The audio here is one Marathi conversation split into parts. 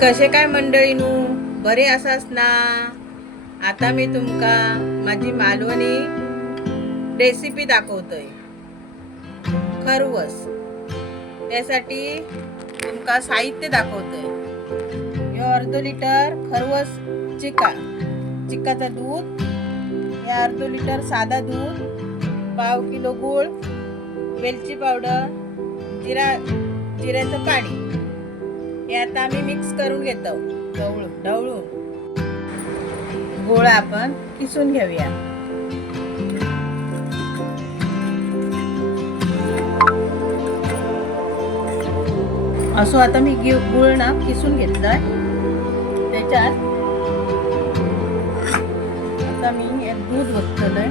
कसे काय मंडळीनू बरे आसास ना। आता मी तुमका माझी मालवणी रेसिपी दाखवतोय। खरवस त्यासाठी तुमका साहित्य दाखवतोय। हे अर्ध लिटर खरवस चिकाचं दूध, हे अर्ध लिटर साधा दूध, पाव किलो गूळ, वेलची पावडर, जिऱ्याचं पाणी हे आता आम्ही मिक्स करून घेतो। ढवळून गोळ आपण किसून घेऊया। असो आता मी गूळ ना किसून घेतलाय। त्याच्यात आता मी एक दूध ओतलंय,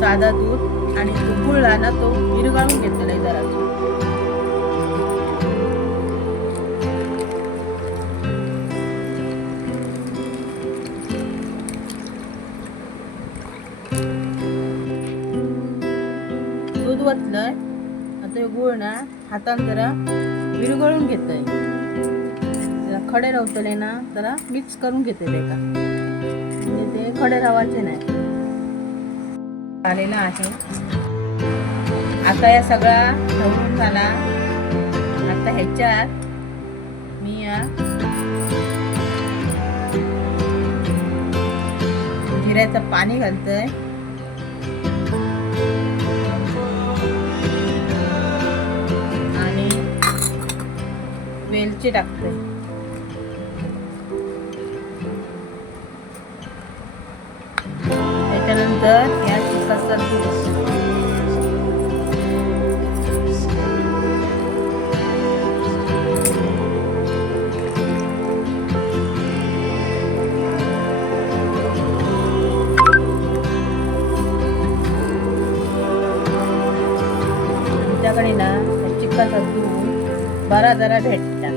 साधा दूध, आणि तो गूळ ना तो विरघळून घेतलाय जरा। दूध ओतलंय, आता गूळ ना हातान जरा विरघळून घेतोय। जरा खडे राहतले ना जरा मिक्स करून घेतले का, म्हणजे ते खडे रावायचे नाही। आलेला आहे आता या सगळा ढवळून झाला। आता ह्याच्यात मी या जिऱ्याचं पाणी घालतोय आणि वेलची टाकतोय। त्याच्यानंतर या चिकाचा दूध, आमच्याकडे ना चिकाचा दूध बरा जरा भेटतात।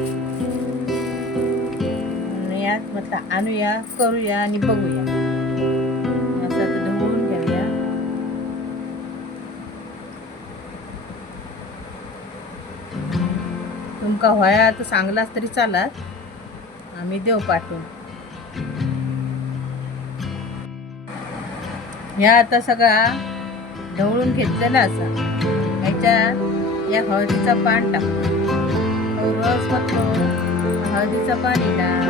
यात म्हटलं आणूया, करूया आणि बघूया। असं ढवळून घेऊया। तुमका व्हाया तर सांगलास तरी चालत, आम्ही देव पाठवून। ह्या आता सगळा ढवळून घेतलेला असा। ह्याच्यात या हळदीचा पान टाकतो, रस होतो हळदीचा पाणी टाक।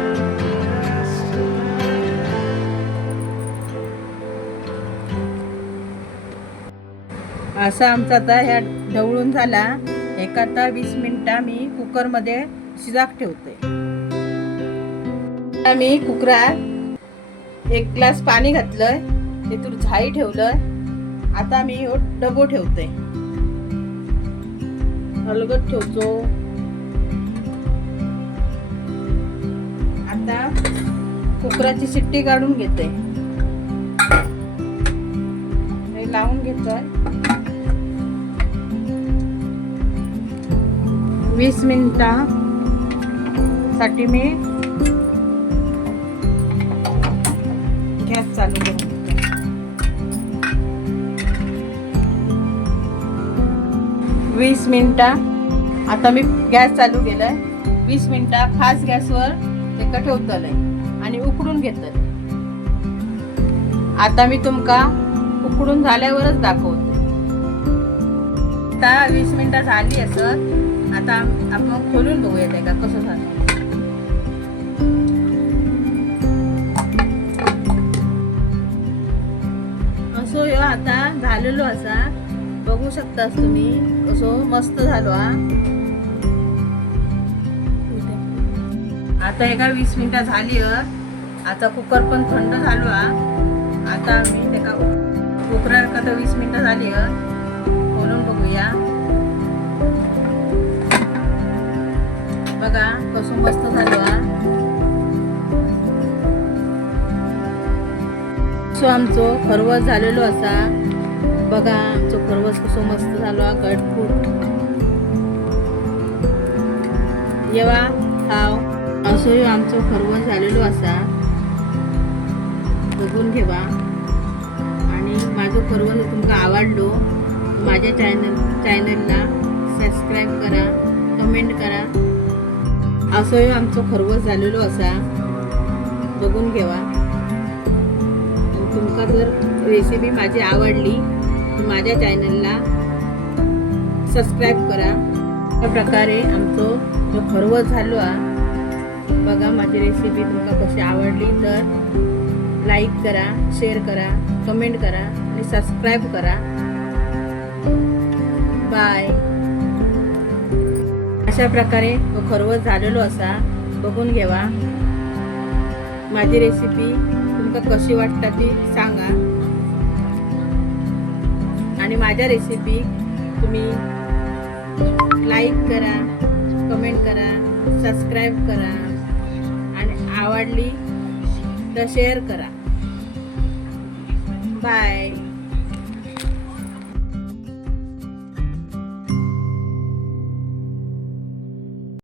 असा आमचा आता ह्या ढवळून झाला। एक आता 20 मिनिटं मी कुकर मध्ये शिजाक ठेवते। मी कुकरात 1 ग्लास पाणी घातलंय, तेथून झाई ठेवलंय। आता मी डबो ठेवते, हलगत ठेवतो। आता कुकराची शिट्टी काढून घेते, हे लावून घेतोय। 20 मिनिटांसाठी मी गॅस चालू करून 20 मिनिटं आता मी गॅस चालू केलाय। 20 मिनिटं फास्ट गॅसवर ते ठेवतलंय आणि उकडून घेतलंय। आता मी तुमका उकडून झाल्यावरच दाखवते। आता 20 मिनिटं झाली असत। आता आपण खोलून बघूया ते का कसं झालं। असो ह्यो आता झालेलो असा, बघू शकतास तुम्ही कसो मस्त झालो हा। आता एका 20 मिनिटं झाली। आता कुकर पण थंड झालो हा। आता मी ते कुकरात का 20 मिनिटं झाली, खोलून बघूया। बघा कसं मस्त झालो हा। सो आमचो खरवस झालेलो असा। बघा आमचो खरवस कसो मस्त झालो हा, गटफूट। येवा खाव। असो आमचो खरवस झालेलो असा, बघून घेवा। आणि माझो खरवस तुमका आवडलो माझ्या चॅनलला सबस्क्राईब करा, कमेंट करा। असं आमचं खरवस झालेलो असा बघून घेवा. तुमका जर रेसिपी माझी आवडली तर माझ्या चॅनलला सबस्क्राईब करा. अशा प्रकारे आमचं जो खरवस झालो बघा. माझी रेसिपी तुमका कशी आवडली तर लाईक करा, शेअर करा, कमेंट करा आणि सबस्क्राईब करा. बाय. अशा प्रकारे तो खरवस झालेलो असा बघून घेवा. माझी रेसिपी तुमका कशी वाटता ती सांगा आणि माझ्या रेसिपी तुम्ही लाईक करा, कमेंट करा, सबस्क्राईब करा आणि आवडली तर शेअर करा. बाय.